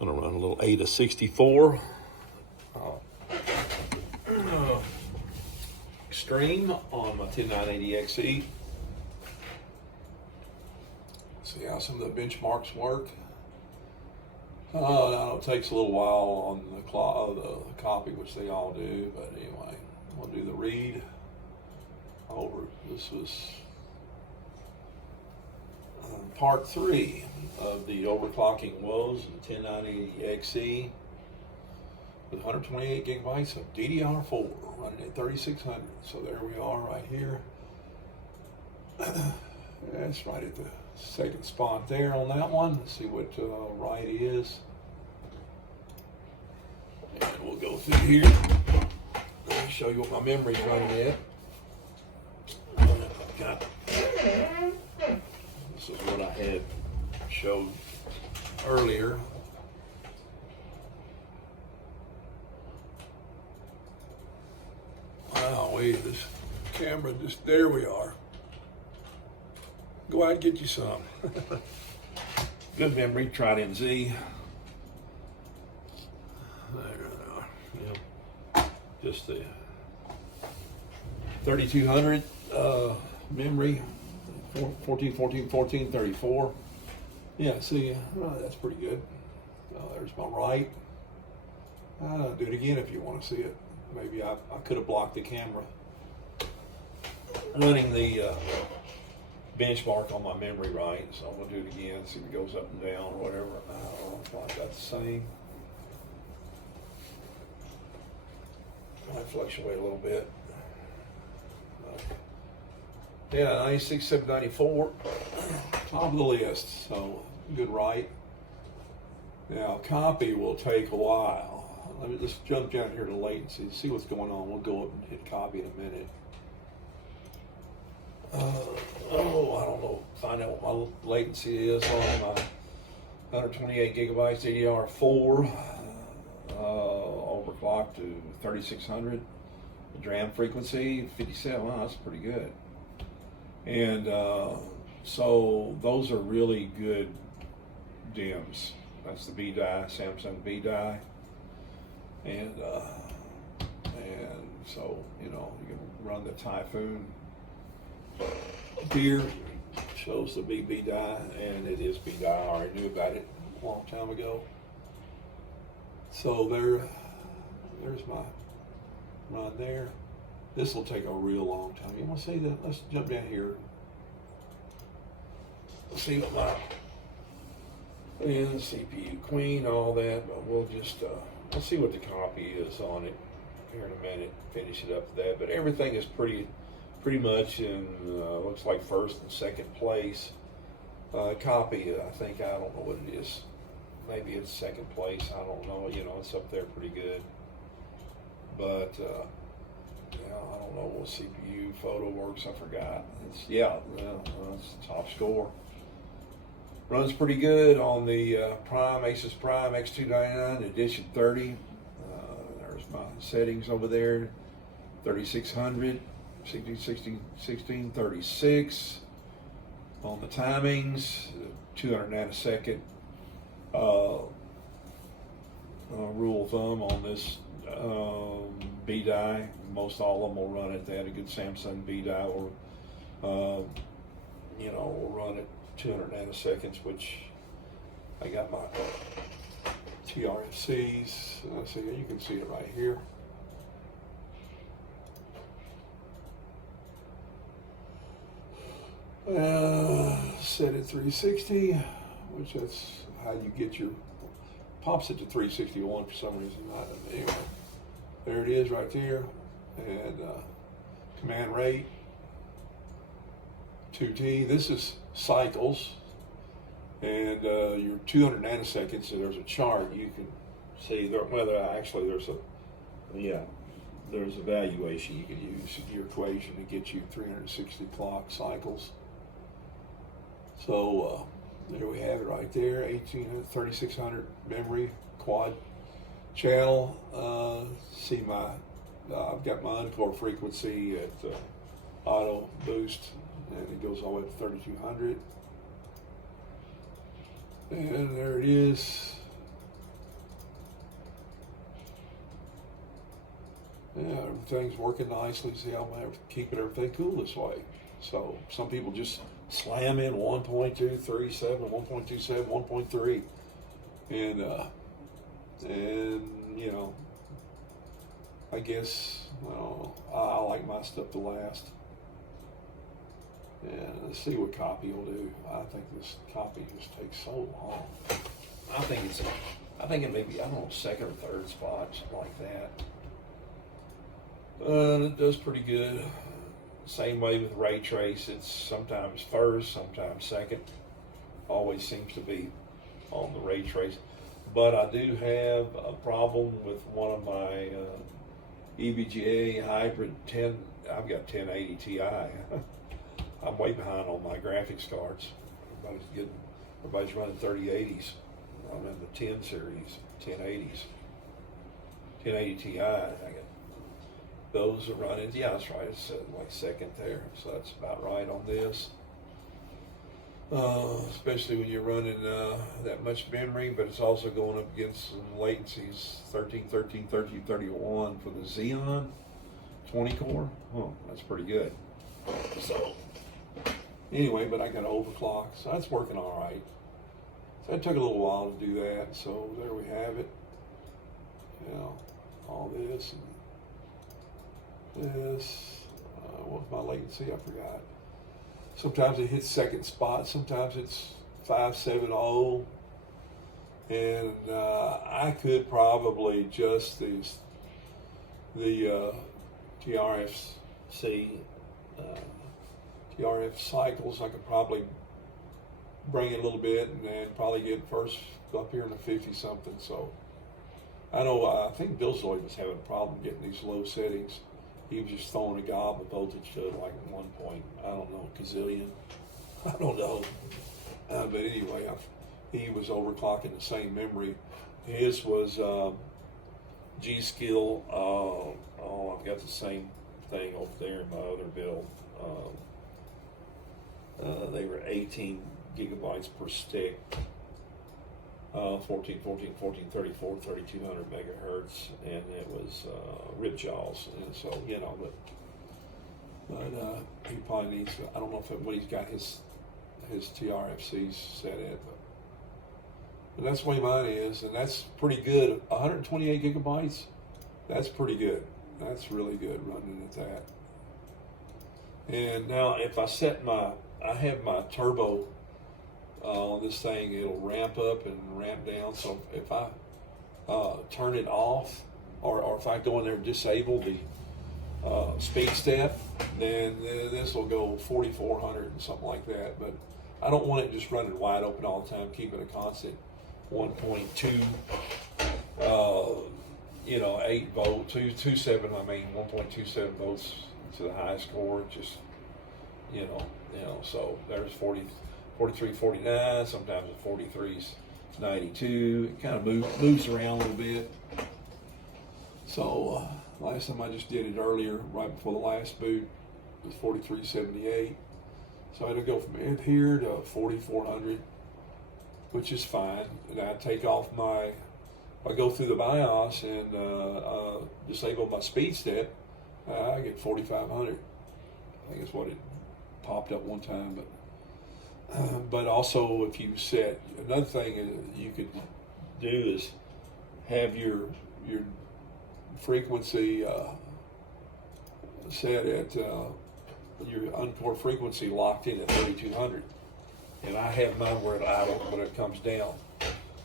I'm gonna run a little 8 of 64. Extreme on my 10980XE. See how some of the benchmarks work. Now it takes a little while on the copy, which they all do, but anyway, we'll do the read over. This was part 3 of the overclocking woes in the 10980XE with 128 gigabytes of DDR4 running at 3600. So there we are right here. That's right at the second spot there on that one. Let's see what right is. And we'll go through here. Let me show you what my memory's running at. This is what I had showed earlier. Wow, wait, this camera just, there we are. Go out and get you some. Good memory, tRFC. Yeah. Just the 3200 memory, 14, 14, 14, 34. Yeah, see, that's pretty good. There's my right. Do it again if you want to see it. Maybe I could have blocked the camera. Running the benchmark on my memory right, so I'm gonna do it again, see if it goes up and down or whatever. I don't know if I got the same. Might fluctuate a little bit. Yeah, 96, 794, top of the list, so good right. Now, copy will take a while. Let me just jump down here to latency, see what's going on. We'll go up and hit copy in a minute. I don't know, find out what my latency is on my 128 gigabytes DDR4, overclocked to 3600. The DRAM frequency, 57, wow, that's pretty good. And so those are really good DIMMs. That's the B die, Samsung B die. And so, you know, you can run the Typhoon. Here shows the BB die, and it is B die. I already knew about it a long time ago. So there's my run there. This will take a real long time. You want to see that? Let's jump down here. Let's see what my CPU queen, all that. But we'll just we'll see what the copy is on it here in a minute. Finish it up with that. But everything is pretty much in looks like first and second place. Copy, I think, I don't know what it is. Maybe it's second place. I don't know. You know, it's up there pretty good. But yeah, I don't know what CPU photo works. I forgot. It's it's the top score. Runs pretty good on the Prime, Asus Prime X299 Edition 30. There's my settings over there. 3600, 1636. On the timings, 200 nanosecond. Rule of thumb on this B die. Most all of them will run at that. A good Samsung B die or will run at 200 nanoseconds, which I got my tRFCs. Let's see, you can see it right here. Set at 360, which that's how you get your, pops it to 361 for some reason. Anyway, there it is right there. And command rate 2T. This is cycles, and your 200 nanoseconds. So there's a chart you can see there, whether actually there's a valuation you can use your equation to get you 360 clock cycles. So there we have it right there. 3600 memory quad channel. See my I've got my encore frequency at auto boost, and it goes all the way to 3200. And there it is. Yeah, everything's working nicely. See, I'm keeping everything cool this way. So some people just slam in 1.237, 1.27, 1.3, and you know, I guess I like my stuff to last. And let's see what copy will do. I think this copy just takes so long. I think it may be, I don't know, second or third spot, something like that. It does pretty good. Same way with ray trace. It's sometimes first, sometimes second. Always seems to be on the ray trace. But I do have a problem with one of my EVGA hybrid 10. I've got 1080 Ti. I'm way behind on my graphics cards. Everybody's running 3080s. I'm in the 10 series, 1080s. 1080 Ti. I got those are running. Yeah, that's right. It's like second there, so that's about right on this. Especially when you're running that much memory, but it's also going up against some latencies. 1331 for the Xeon 20 core. Oh, that's pretty good. So anyway, but I got an overclock, so that's working all right. So it took a little while to do that. So there we have it. All this and this. What's my latency? I forgot. Sometimes it hits second spot. Sometimes it's 570. And I could probably adjust the tRFC. TRF cycles. I could probably bring it a little bit and then probably get first up here in the 50 something. So I know, I think Bill Zoid was having a problem getting these low settings. He was just throwing a gob of voltage to like 1 point, I don't know, gazillion. I don't know. But anyway, he was overclocking the same memory. His was G-Skill. I've got the same thing over there in my other build. They were 18 gigabytes per stick, 14, 34, 3200 megahertz, and it was rib jaws. And so, but he probably needs, I don't know what he's got his tRFCs set at, but that's the way mine is, and that's pretty good. 128 gigabytes, that's pretty good. That's really good running at that. And now if I I have my turbo on this thing, it'll ramp up and ramp down. So if I turn it off, or if I go in there and disable the speed step, then this will go 4,400 and something like that. But I don't want it just running wide open all the time, keeping a constant 1.2, 8 volt, 2.7. I mean 1.27 volts to the highest core. Just so there's 43, 49. Sometimes the 43's 92. It kind of moves around a little bit. So last time I just did it earlier, right before the last boot, it was 4378. So I had to go from here to 4400, which is fine. And I take off I go through the BIOS and disable my speed step, I get 4500. I think that's what it popped up one time. But also, if you set, another thing you could do is have your frequency set at your uncore frequency locked in at 3200, and I have mine where it idle when it comes down.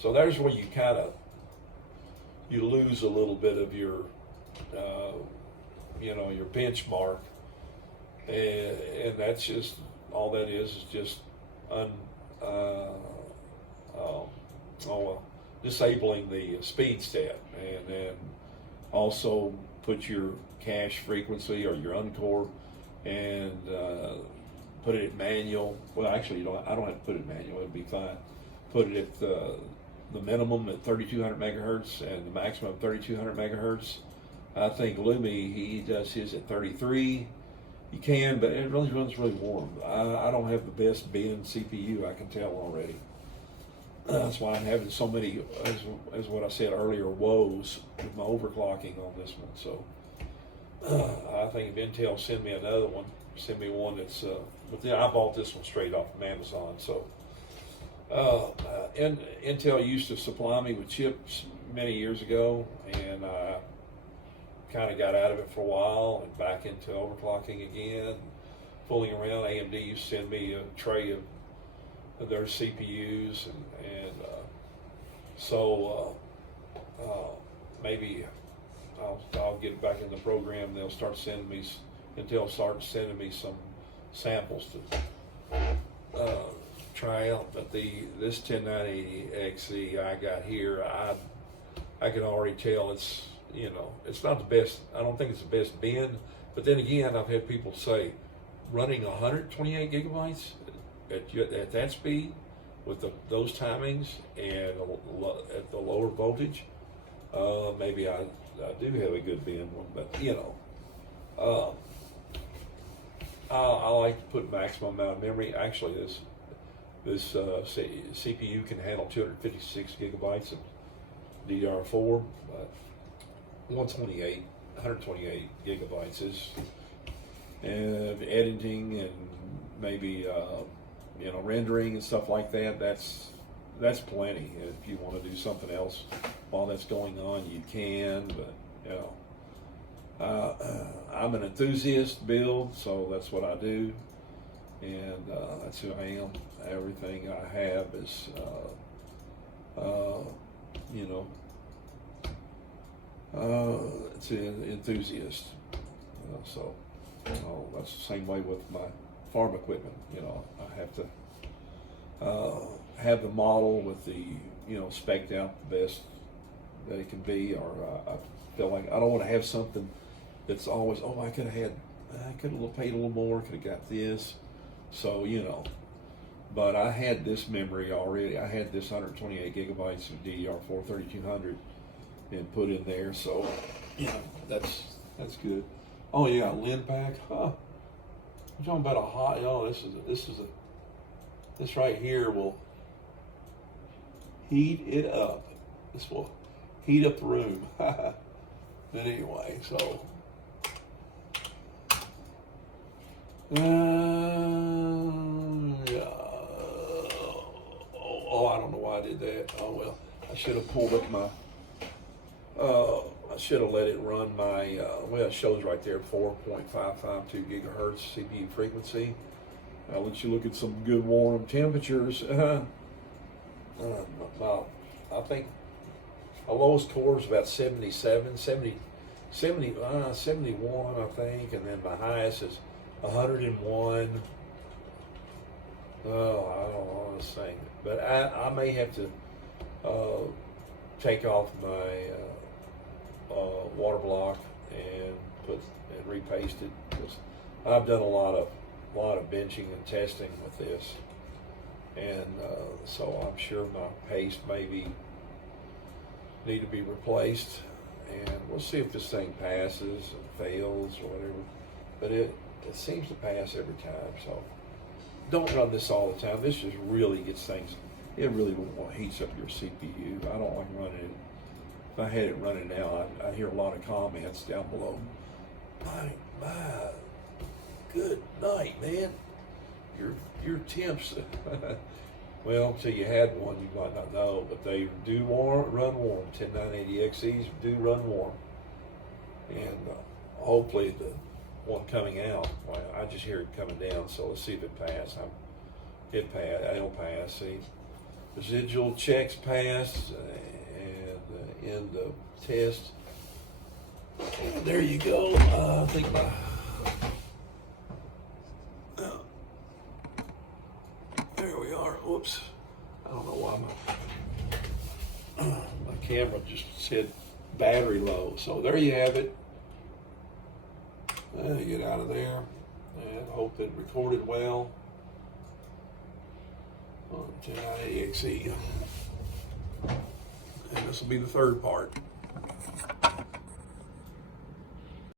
So there's where you lose a little bit of your your benchmark, and that's just all that is just disabling the speed step, and then also put your cache frequency or your uncore and put it at manual. Well, actually, I don't have to put it in manual. It'd be fine. Put it at the minimum at 3200 megahertz and the maximum 3200 megahertz. I think Lumi, he does his at 33. You can, but it really runs really warm. I don't have the best bin CPU, I can tell already. That's why I'm having so many, as what I said earlier, woes with my overclocking on this one. So I think if Intel send me another one, send me one that's, but then I bought this one straight off from Amazon. So, and Intel used to supply me with chips many years ago, and I kind of got out of it for a while and back into overclocking again, fooling around. AMD used to send me a tray of their CPUs, and so maybe I'll get back in the program. They'll start sending me, Intel start sending me some samples to try out. But this 10980XE I got here, I can already tell it's, you know, it's not the best. I don't think it's the best bin. But then again, I've had people say running 128 gigabytes at that speed with those timings and at the lower voltage, maybe I do have a good bin one. But you know, I like to put maximum amount of memory. Actually, this CPU can handle 256 gigabytes of DDR4, but 128 gigabytes is, and editing and maybe you know, rendering and stuff like that, that's plenty. If you want to do something else while that's going on, you can. But you know, I'm an enthusiast build, so that's what I do, and that's who I am. Everything I have is you know, it's an enthusiast. You know, so that's the same way with my farm equipment. You know, I have to have the model with the, you know, spec'd out the best that it can be, or I feel like I don't want to have something that's always, oh, I could have paid a little more, could have got this. So, you know, but I had this memory already. I had this 128 gigabytes of DDR4 3200 and put in there. So, you know, that's good. Oh yeah, Linpack, huh? I'm talking about a hot. Oh, this right here will heat it up. This will heat up the room. But anyway, so yeah. Oh, I don't know why I did that. Oh well, I should have pulled up my. I should have let it run my, well, it shows right there, 4.552 gigahertz CPU frequency. I'll let you look at some good warm temperatures. About, I think, my lowest core is about 71, I think, and then my highest is 101. Oh, I don't want to sing it, but I may have to take off my water block and repaste it, because I've done a lot of benching and testing with this, and so I'm sure my paste maybe need to be replaced, and we'll see if this thing passes and fails or whatever. But it seems to pass every time. So don't run this all the time. This just really gets things. It really heats up your CPU. I don't like running it. If I had it running now, I'd hear a lot of comments down below. My good night, man. Your temps. Well, until you had one, you might not know, but they do run warm. 10980XEs do run warm, and hopefully the one coming out. Well, I just hear it coming down. So let's see if it passes. It'll pass. See, residual checks pass. End of test. And there you go. I think there we are. Whoops. I don't know why my camera just said battery low. So there you have it. Get out of there, and hope it recorded well on 10980XE. And this will be the third part.